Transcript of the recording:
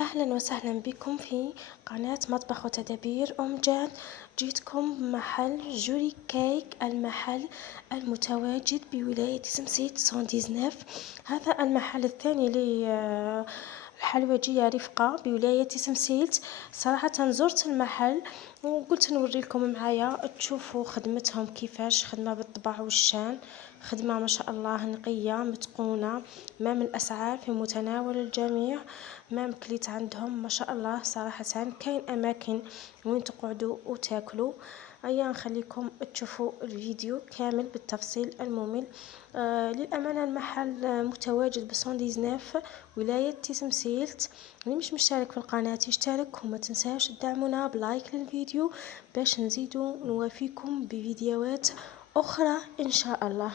أهلا وسهلا بكم في قناة مطبخ وتدابير جاد. جيتكم بمحل جوري كيك، المحل المتواجد بولاية سمسيت 119. هذا المحل الثاني الحلوجية رفقة بولاية سمسيت. صراحة زرت المحل وقلت نوريكم معايا تشوفوا خدمتهم كيفاش خدمة بالطبع والشان، خدمة ما شاء الله نقية متقونة. مام الأسعار في متناول الجميع، مام كليت عندهم ما شاء الله. صراحة كاين أماكن وين تقعدوا وتاكلوا. أيا نخليكم تشوفوا الفيديو كامل بالتفصيل الممل. للأمانة المحل متواجد ب119 ولاية تسمسيلت. اللي مش مشترك في القناة يشترك، وما تنساش تدعمونا بلايك للفيديو باش نزيدوا نوافيكم بفيديوهات أخرى إن شاء الله.